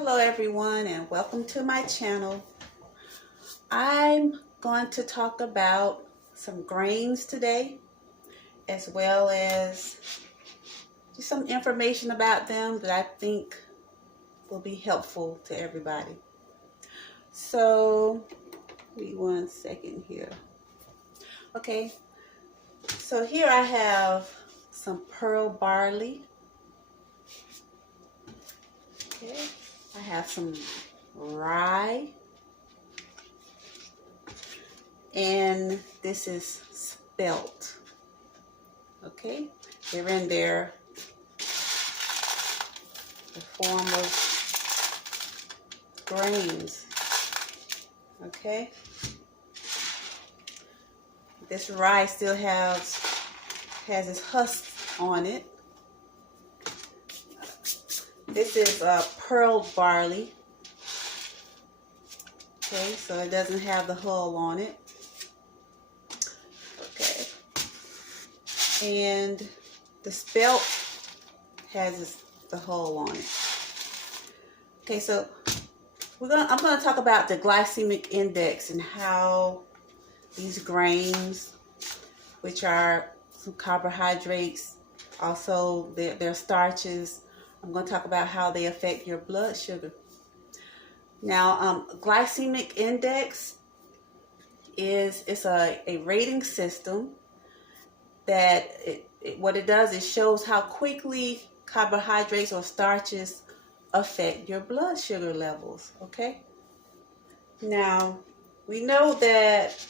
Hello everyone and welcome to my channel. I'm going to talk about some grains today, as well as just some information about them that I think will be helpful to everybody. So, give me 1 second here. Okay, so here I have some pearl barley. Okay, I have some rye. And this is spelt. Okay, they're in there the form of grains. Okay, this rye still has its husk on it. This is pearl barley. Okay, so it doesn't have the hull on it. Okay, and the spelt has the hull on it. Okay, so I'm gonna talk about the glycemic index and how these grains, which are some carbohydrates, also their starches. I'm going to talk about how they affect your blood sugar. Now, glycemic index it's a rating system that what it does is shows how quickly carbohydrates or starches affect your blood sugar levels. Okay. Now, we know that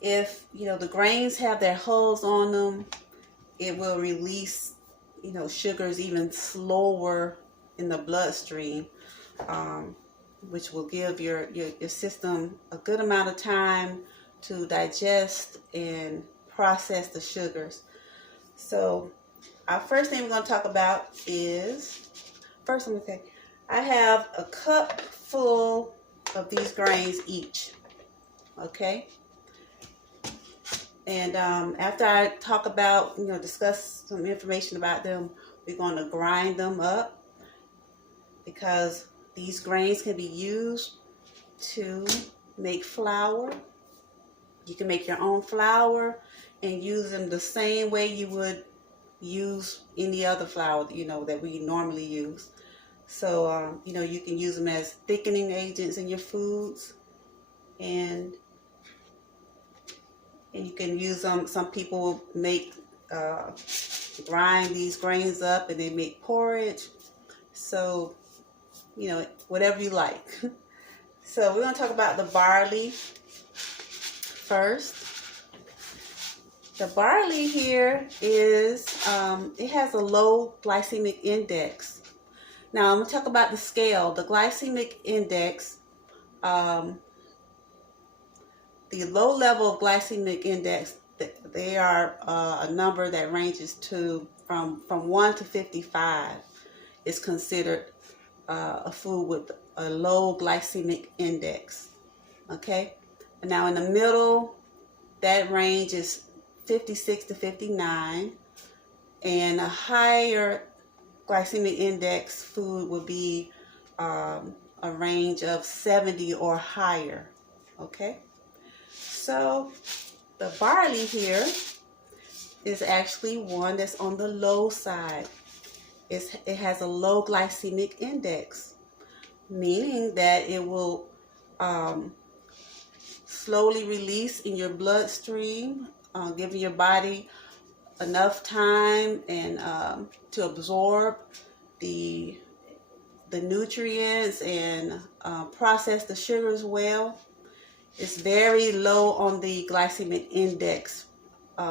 if the grains have their hulls on them, it will release sugars even slower in the bloodstream, which will give your system a good amount of time to digest and process the sugars. So our first thing we're going to talk about is, first I'm going to say, I have a cup full of these grains each. Okay. And after I talk about, discuss some information about them, we're going to grind them up, because these grains can be used to make flour. You can make your own flour and use them the same way you would use any other flour, that we normally use. So, you can use them as thickening agents in your foods, and you can use them. Some people make grind these grains up and they make porridge. So, whatever you like. So we're going to talk about the barley first. The barley here is, it has a low glycemic index. Now I'm going to talk about the scale. The glycemic index, the low level of glycemic index, they are a number that ranges from 1 to 55 is considered a food with a low glycemic index. Okay, and now in the middle, that range is 56 to 59, and a higher glycemic index food would be a range of 70 or higher. Okay. So the barley here is actually one that's on the low side. It has a low glycemic index, meaning that it will slowly release in your bloodstream, giving your body enough time and to absorb the nutrients and process the sugars well. It's very low on the glycemic index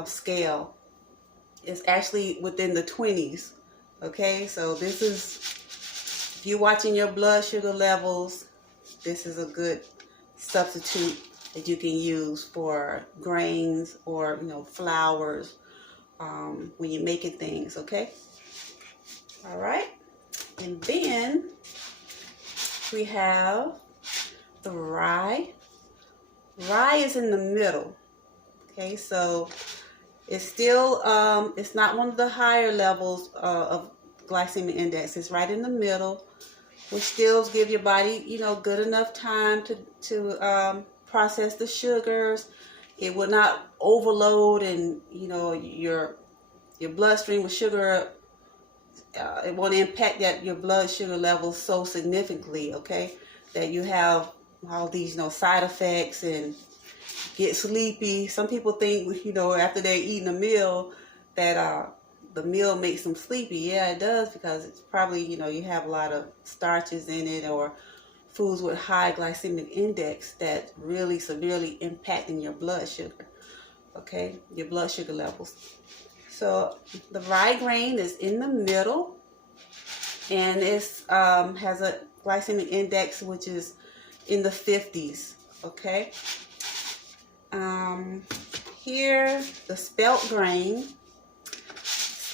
scale. It's actually within the 20s. Okay, so this is, if you're watching your blood sugar levels, this is a good substitute that you can use for grains or flours when you're making things. Okay, all right, and then we have the rye. Rye is in the middle. Okay, so it's still, it's not one of the higher levels of glycemic index. It's right in the middle. which still give your body, good enough time to process the sugars. It will not overload and, your bloodstream with sugar. It won't impact your blood sugar levels so significantly, okay, that you have all these, side effects and get sleepy. Some people think, after they're eating a meal that the meal makes them sleepy. Yeah, it does, because it's probably, you have a lot of starches in it, or foods with high glycemic index that really severely impacting your blood sugar, okay, your blood sugar levels. So the rye grain is in the middle, and it has a glycemic index which is in the 50s, okay. Here, the spelt grain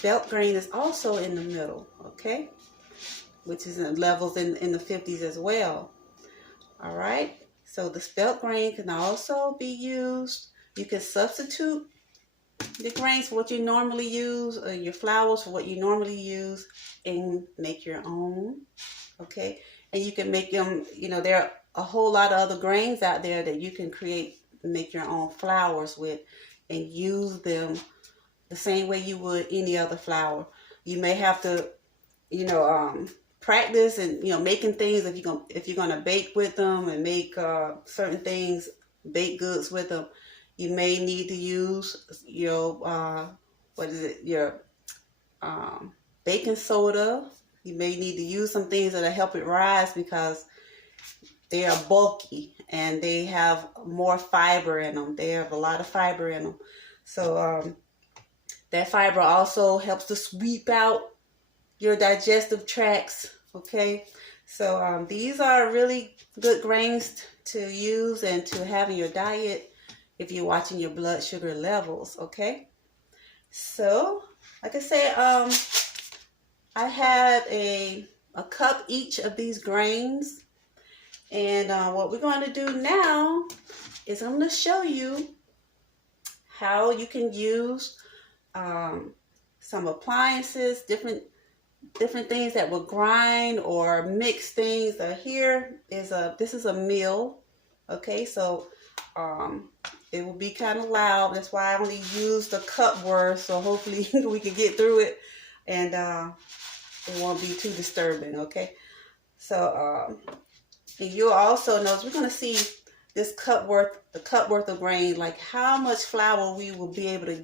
is also in the middle, okay, which is in levels in the 50s as well. All right, so the spelt grain can also be used. You can substitute the grains for what you normally use, or your flours for what you normally use, and make your own, okay. And you can make them, there are a whole lot of other grains out there that you can make your own flours with, and use them the same way you would any other flour. You may have to, practice and, making things if you're gonna bake with them and make certain things, baked goods with them. You may need to use your baking soda. You may need to use some things that'll help it rise, because they are bulky and they have more fiber in them. They have a lot of fiber in them. So that fiber also helps to sweep out your digestive tracts, okay? So these are really good grains to use and to have in your diet if you're watching your blood sugar levels, okay? So, like I said, I have a cup each of these grains. And what we're going to do now is I'm going to show you how you can use some appliances, different things that will grind or mix things. This is a mill, okay? So it will be kind of loud. That's why I only used a cup worth. So hopefully we can get through it, and it won't be too disturbing, okay? So and you'll also notice we're going to see the cup worth of grain, like how much flour we will be able to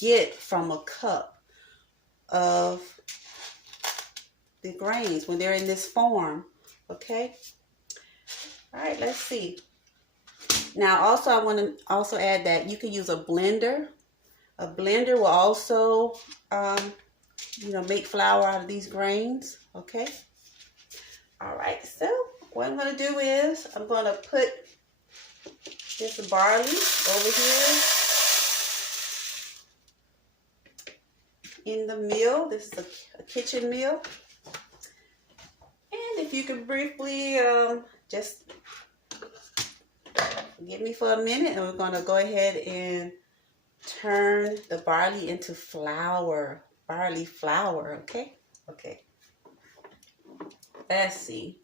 get from a cup of the grains when they're in this form, okay? All right, let's see. Now, also, I want to also add that you can use a blender. A blender will also, make flour out of these grains, okay? All right, so what I'm going to do is I'm going to put this barley over here in the mill. This is a kitchen mill. And if you could briefly just give me for a minute, and we're going to go ahead and turn the barley into flour. Barley flour, okay? Okay. Let's see.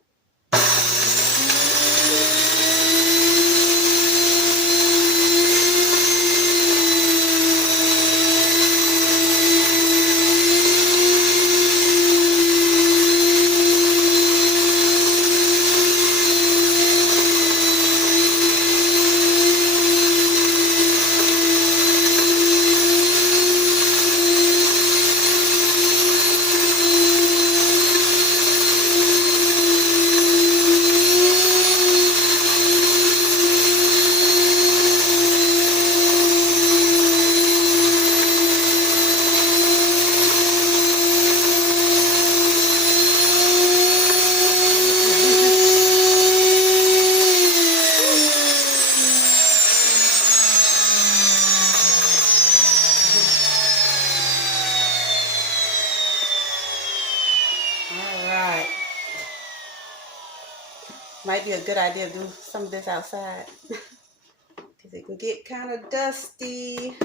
Might be a good idea to do some of this outside because it can get kind of dusty.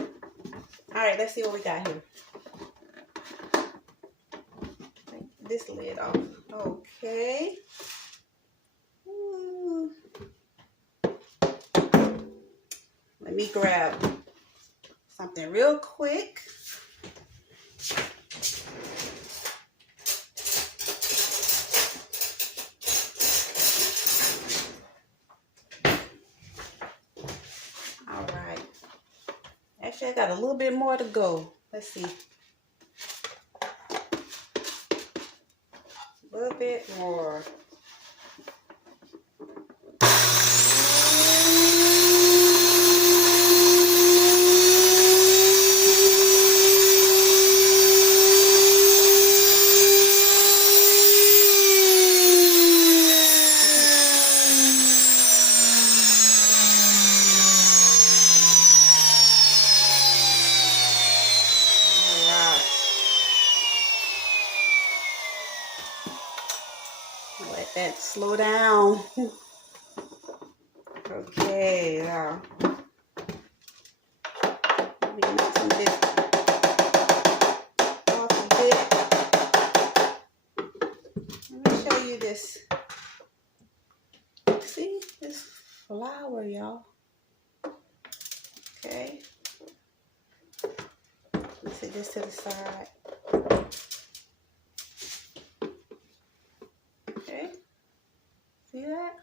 All right, let's see what we got here. Take this lid off. Okay. Ooh. Let me grab something real quick. All right. Actually, I got a little bit more to go. Let's see. A little bit more. Let that slow down. Okay, now let me mix some of this off a bit. Let me show you this. See this flour, y'all. Okay. Let's set this to the side. Okay. See that?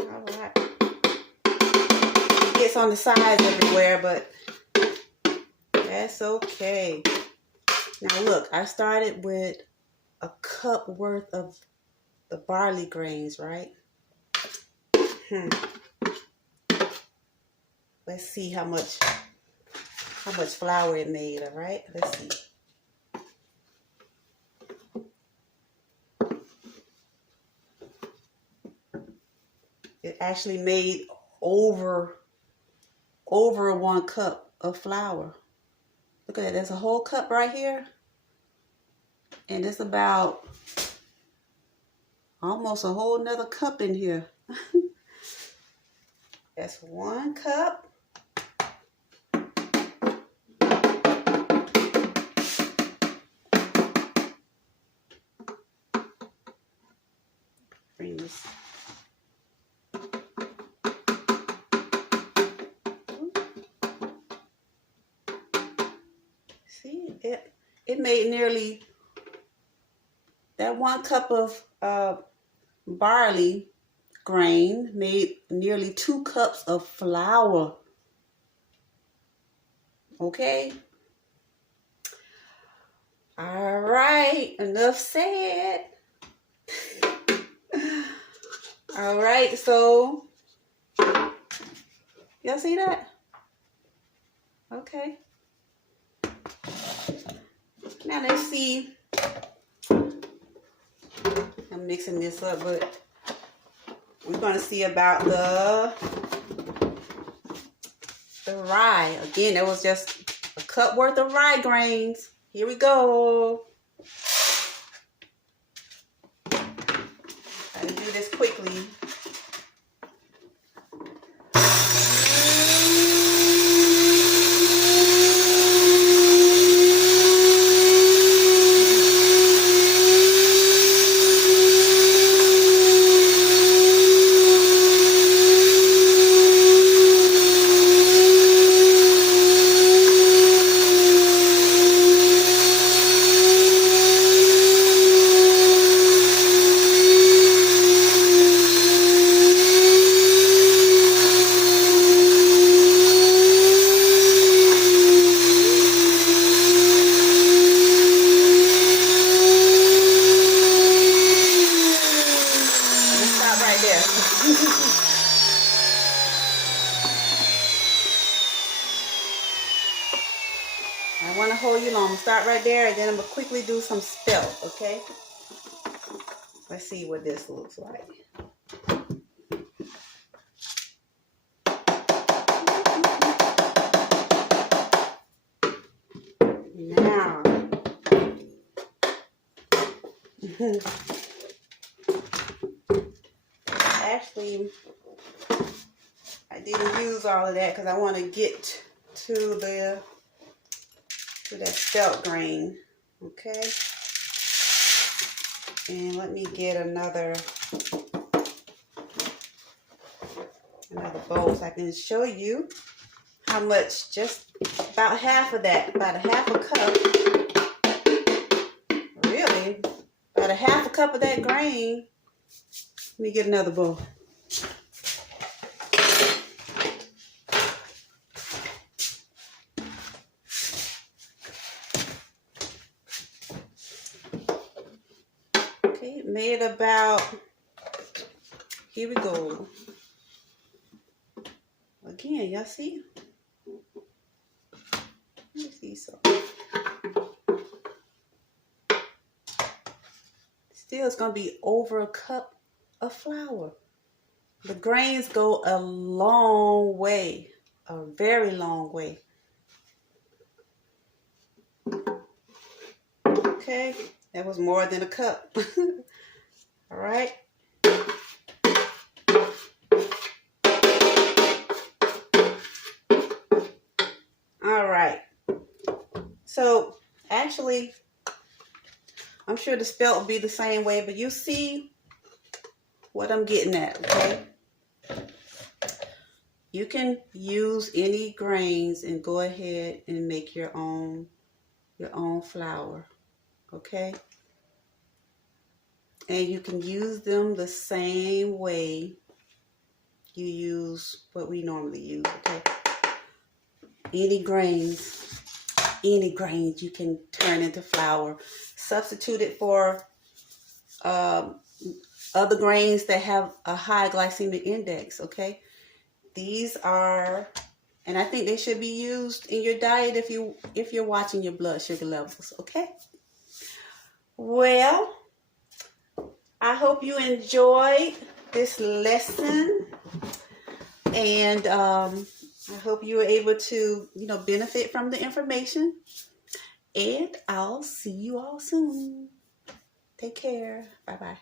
All right. It gets on the sides everywhere, but that's okay. Now look, I started with a cup worth of the barley grains, right? Let's see how much flour it made, all right? Let's see. It actually made over 1 cup of flour. Look at that, there's a whole cup right here. And it's about almost a whole nother cup in here. That's 1 cup. Bring this. See, it made nearly that 1 cup of barley grain made nearly 2 cups of flour. Okay. All right, enough said. All right, so y'all see that? Okay. Now let's see. I'm mixing this up, but we're going to see about the rye. Again, it was just a cup worth of rye grains. Here we go. Gotta do this quickly. I want to hold you long. I'm going to start right there, and then I'm going to quickly do some spelt, okay? Let's see what this looks like. Now, actually, I didn't use all of that because I want to get to the to that spelt grain. Okay. And let me get another bowl so I can show you how much, just about half of that, about a half a cup, really, about a half a cup of that grain. Let me get another bowl. Okay, made about, here we go. Again, y'all see? Let me see something. Still, it's going to be over a cup of flour. The grains go a long way, a very long way. Okay, that was more than a cup. All right. All right. So actually, I'm sure the spelt will be the same way, but you see what I'm getting at, okay? You can use any grains and go ahead and make your own flour, okay? And you can use them the same way you use what we normally use, okay? Any grains you can turn into flour. Substitute it for other grains that have a high glycemic index, okay? These are, and I think they should be used in your diet if you're watching your blood sugar levels, okay? Well, I hope you enjoyed this lesson, and I hope you were able to, benefit from the information. And I'll see you all soon. Take care. Bye-bye.